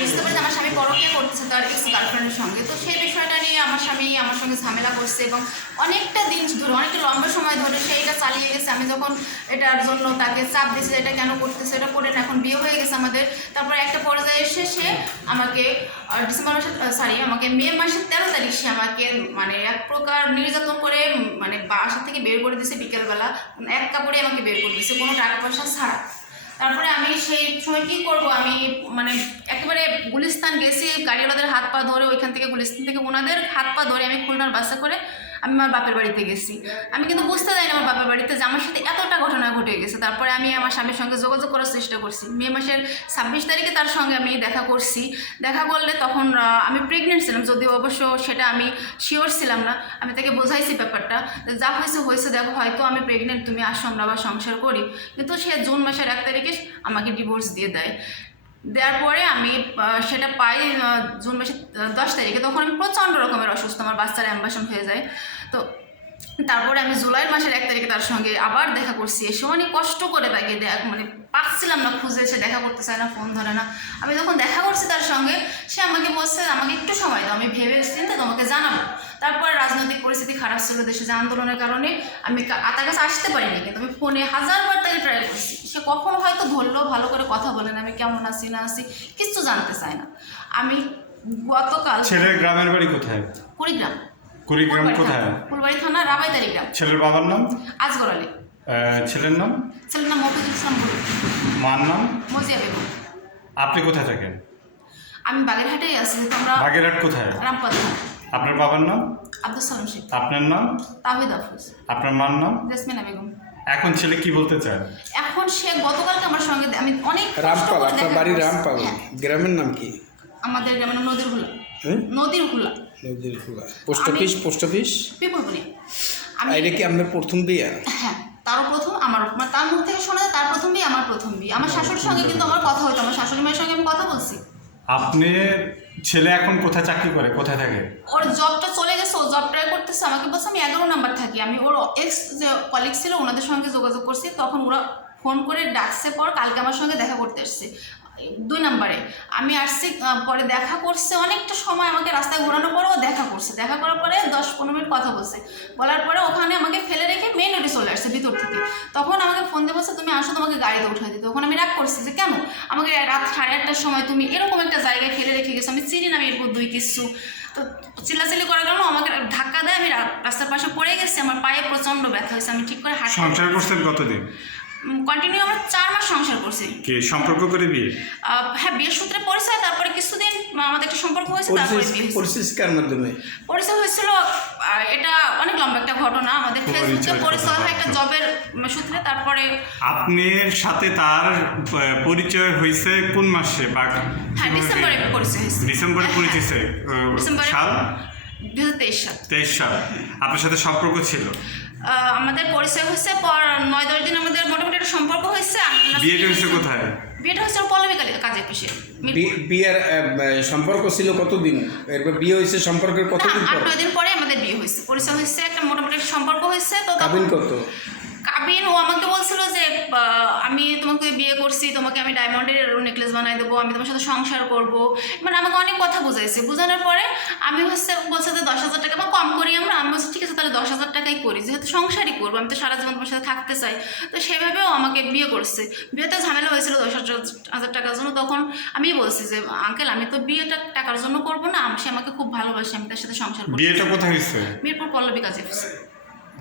বুঝতে পারি আমার স্বামী পরকে করতেছে তার এক্স গার্লফ্রেন্ডের সঙ্গে। তো সেই বিষয়টা নিয়ে আমার স্বামী আমার সঙ্গে ঝামেলা করছে এবং অনেকটা দিন ধরে, অনেকটা লম্বা সময় ধরে সে এটা চালিয়ে গেছে। আমি যখন এটার জন্য তাকে চাপ দিয়েছি এটা কেন করতেছে, এটা করে এখন বিয়ে হয়ে গেছে আমাদের। তারপরে একটা পর্যায়ে এসে সে আমাকে ডিসেম্বর মাসের সরি আমাকে মে মাসের তেরো তারিখ সে আমাকে মানে এক প্রকার নির্যাতন করে মানে বাসা থেকে বের করে দিয়েছে বিকেলবেলা। এক কাপড়ে আমাকে বের করে দিয়েছে, কোনো টাকা পয়সা ছাড়া। তারপরে আমি সেই সময় কী করব? আমি মানে একেবারে গুলিস্তান গেছি, গাড়িওয়ালাদের হাত পা ধরে ওইখান থেকে গুলিস্তান থেকে ওনাদের হাত পা ধরে আমি খুলনার বাসে করে আমি আমার বাপের বাড়িতে গেছি। আমি কিন্তু বুঝতে যাই আমার বাপের বাড়িতে যে আমার সাথে এতটা ঘটনা ঘটে গেছে। তারপরে আমি আমার স্বামীর সঙ্গে যোগাযোগ করার চেষ্টা করছি। মে মাসের ছাব্বিশ তারিখে তার সঙ্গে আমি দেখা করছি। দেখা করলে তখন আমি প্রেগনেন্ট ছিলাম, যদিও অবশ্য সেটা আমি শিওর ছিলাম না। আমি তাকে বোঝাইছি ব্যাপারটা যা হয়েছে হয়েছে, দেখো, হয়তো আমি প্রেগনেন্ট তুমি আসো, আমরা আবার সংসার করি। কিন্তু সে জুন মাসের এক তারিখে আমাকে ডিভোর্স দিয়ে দেয়। দেওয়ার পরে আমি সেটা পাই জুন মাসের দশ তারিখে। তখন আমি প্রচণ্ড রকমের অসুস্থ, আমার বাচ্চার অ্যাম্বাসন হয়ে যায়। তো তারপরে আমি জুলাই মাসের এক তারিখে তার সঙ্গে আবার দেখা করছি। এসে অনেক কষ্ট করে তাকে দেখ মানে পাচ্ছিলাম না খুঁজে এসে দেখা করতে চায় না ফোন ধরে না। আমি যখন দেখা করছি তার সঙ্গে সে আমাকে বলছে আমাকে একটু সময় দাও আমি ভেবে চিন্তে তোমাকে জানাব। তারপরে রাজনৈতিক পরিস্থিতি খারাপ ছিল দেশে যে আন্দোলনের কারণে। আমি তার কাছে আসতে পারিনি কিন্তু আমি ফোনে হাজারবার তাকে ট্রাই করছি। সে কখন হয়তো ধরলো ভালো করে কথা বলে না আমি কেমন আছি না আছি কিচ্ছু জানতে চায় না। আমি গতকাল ছেলের গ্রামের বাড়ি কোথায়? কুড়িগ্রাম। কুড়িগ্রাম কোথায়? ফুলবাড়ি থানা রাবাইদারি গ্রাম। ছেলের বাবার নাম? আজগর আলী। ছেলের নাম? ছেলের নাম মফিজুল ইসলাম বলু মার নাম? মজিয়া বেগম। আপনি কোথায় থাকেন? আমি বাগেরহাটেই আছি আমরা বাগেরহাট কোথায়? রামপাল আপনার বাবার নাম? আব্দুল সালাম শেখ। আপনার নাম? তাহিদ আফরোজ। আপনার মার নাম? জেসমিনা বেগম। এখন ছেলে কি বলতে চায়? এখন সে গতকালকে আমার সঙ্গে আমি অনেক রামপাল আপনার বাড়ি। রামপাল। হ্যাঁ, গ্রামের নাম কি? আমাদের গ্রামের নদীর হুলা নদীর হুলা নদীর খোলা post office post office? Pipul Buniya আমি এটা কি আপনার প্রথম বিয়া? হ্যাঁ তারও প্রথম আমার মানে তার মুখ থেকে শোনা যায় তার প্রথম বিয়ে আমার প্রথম বিয়ে। আমার শাশুড়ির সঙ্গে কিন্তু আমার কথা হতো আমার শাশুড়ি মায়ের সঙ্গে আমি কথা বলছি। আপনি ছেলে এখন কোথায় চাকরি করে? কোথায় থাকে? ওর জবটা চলে গেছে ও জব ট্রাই করতেছে আমাকে বলছে আমি এগারো নাম্বার থাকি। আমি ওর এক্স যে কলিগ ছিল ওনাদের সঙ্গে যোগাযোগ করছি তখন ওরা ফোন করে ডাকছে পর কালকে আমার সঙ্গে দেখা করতে এসছে। দুই নম্বরে। আমি আসছি পরে দেখা করছে অনেকটা সময় আমাকে রাস্তায় ঘোরানোর পরেও দেখা করছে। দেখা করার পরে দশ পনেরো মিনিট কথা বলছে। বলার পরে ওখানে আমাকে ফেলে রেখে মেন রোডে চলে আসছে ভিতর থেকে। তখন আমাকে ফোন দিয়ে বলছে তুমি আসো তোমাকে গাড়িতে উঠাই দিতে। তখন আমি রাগ করছি যে কেন? আমাকে রাত সাড়ে আটটার সময় তুমি এরকম একটা জায়গায় ফেলে রেখে গেছো। আমি চিনি না আমি এরপর দুই কিচ্ছু। তো চিল্লাচিল্লি করার কারণে আমাকে ধাক্কা দেয় আমি রাস্তার পাশে পড়ে গেছি। আমার পায়ে প্রচণ্ড ব্যথা হয়েছে আমি ঠিক করে হাঁটতে সংসার করছেন কতদিন? কন্টিনিউ আমরা চার মাস সংসার করছি। কি সম্পর্ক করে বিয়ে? হ্যাঁ বিয়ের সূত্রে পরিচয় তারপরে কিছুদিন আমাদের একটা সম্পর্ক হয়েছে তারপরে বিয়ে হয়েছে। মাধ্যমে? পরিচয় হয়েছিল এটা অনেক লম্বা একটা ঘটনা আমাদের ফেসবুকে পরিচয় হয় একটা জবের সূত্রে তারপরে আপনার সাথে তার পরিচয় হয়েছে কোন মাসে বা হ্যাঁ ডিসেম্বরে পরিচয় হয়েছে। ডিসেম্বরে হ্যাঁ, পরিচয় ডিসেম্বরে সাল? দু হাজার তেইশ সাল। তেইশ সাল। আপনার সাথে সম্পর্ক ছিল? আমাদের পরিচয় হয়েছে পর নয় দশ দিন আমাদের মোটামুটি একটা সম্পর্ক হয়েছে। বিয়েটা হয়েছে কোথায়? বিয়েটা হয়েছে পল্লবী কালী কাজে পেশে বিয়ের সম্পর্ক ছিল কতদিন? এরপর বিয়ে হয়েছে সম্পর্কের কতদিন আট পর? নয় দিন পরে আমাদের বিয়ে হয়েছে। পরিচয় হয়েছে একটা মোটামুটি সম্পর্ক হয়েছে তো কত? কাবিন ও আমাকে বলছিল যে আমি তোমাকে বিয়ে করছি তোমাকে আমি ডায়মন্ডের নেকলেস বানাই দেবো আমি তোমার সাথে সংসার করব। মানে আমাকে অনেক কথা বুঝাইছে। বোঝানোর পরে আমি হচ্ছে বলছে যে দশ হাজার টাকা বা কম করি আমরা। আমি বলছি ঠিক আছে তাহলে দশ হাজার টাকাই করি। যেহেতু সংসারই করব আমি তো সারা জীবন তোমার সাথে থাকতে চাই। তো সেভাবেও আমাকে বিয়ে করছে। বিয়েতে ঝামেলা হয়েছিল দশ হাজার হাজার টাকার জন্য। তখন আমি বলছি যে আঙ্কেল আমি তো বিয়েটা টাকার জন্য করব না। আমি- সে আমাকে খুব ভালোবাসে আমি তার সাথে সংসার করব। বিয়েটা কোথায় হয়েছে? মিরপুর পল্লবী কাজে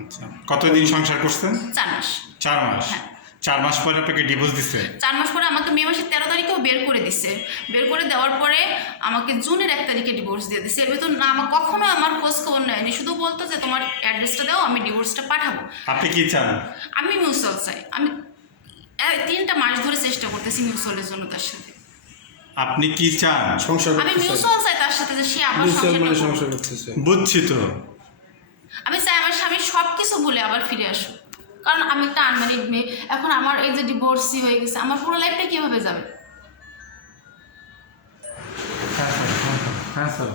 আচ্ছা। কতদিন সংসার করছেন? চার মাস। চার মাস? হ্যাঁ। চার মাস পরে আপনাকে ডিভোর্স দিছে? চার মাস পরে আমাকে মে মাসের তেরো তারিখেও বের করে দিছে। বের করে দেওয়ার পরে আমাকে জুনের এক তারিখে ডিভোর্স দিয়ে দিছে। এর ভিতর না আমার কখনো আমার খোঁজ খবর নেয়নি। শুধু বলতো যে তোমার অ্যাড্রেসটা দাও আমি ডিভোর্সটা পাঠাবো। আপনি কি চান? আমি মিউচুয়াল চাই। আমি এই তিনটা মাস ধরে চেষ্টা করতেছি মিউচুয়ালের জন্য তার সাথে। আপনি কি চান? সংসার আমি মিউচুয়াল চাই। তার সাথে যে সে আমার মানে সংসার করতেছে বুঝছি তো আমি চাই আমার স্বামী সব কিছু বলে আবার ফিরে আসুক কারণ আমি একটা আনম্যারিড মেয়ে এখন আমার এই যে ডিভোর্সই হয়ে গেছে আমার পুরো লাইফটা কীভাবে যাবে? হ্যাঁ স্যার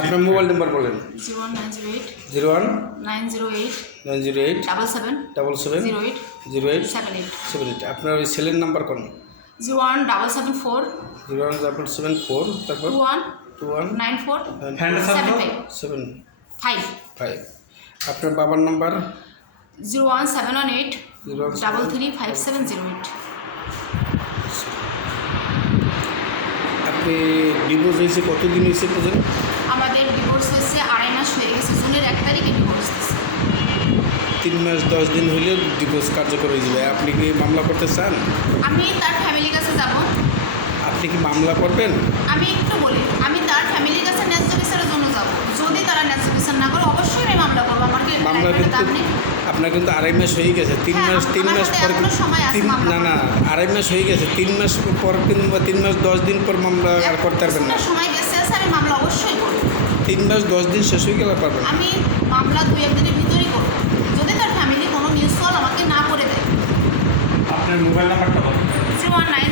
আপনার মোবাইল নাম্বার বলেন। Zero one nine zero eight. Zero one nine zero eight. Nine zero eight. Double seven double seven zero eight zero eight seven eight seven eight আপনার ওই ছেলের নাম্বার কোন? Zero one double seven four zero one double seven four তারপর? Two one two one nine four seven five seven five five আপনার বাবার number? Zero one seven one eight zero double three five seven zero eight. আপনি divorce হয়েছে কতদিন হয়েছে বুঝেন? আমাদের divorce হয়েছে আড়াই মাস হয়ে গেছে জুনের এক তারিখে ডিভোর্স তিন মাস দশ দিন হইলে ডিভোর্স কার্যকর হয়ে যাবে। আপনি কি মামলা করতে চান? আমি তার ফ্যামিলির কাছে যাব। আপনি কি মামলা করবেন? আমি একটু বলি আমি তার ফ্যামিলির কাছে যদি তারা ন্যায্য না করে অবশ্যই আমি মামলা করব। আমার কি মামলা কিন্তু আপনার কিন্তু আড়াই মাস হয়ে গেছে তিন হ্যাঁ, মাস তিন মাস পর না না আড়াই মাস হয়ে গেছে তিন মাস পর কিংবা তিন মাস দশ দিন পর মামলা আর করতে পারবেন না। সময় আছে আমি মামলা অবশ্যই করব। তিন মাস দশ দিন শেষ হয়ে গেলে পারবেন। আমি মামলা দুই একদিনের ভিতরেই করব। যদি তার ফ্যামিলি কোনো মিউচুয়াল আমাকে না করে দেয়। আপনার মোবাইল নাম্বারটা বলুন। Zero one nine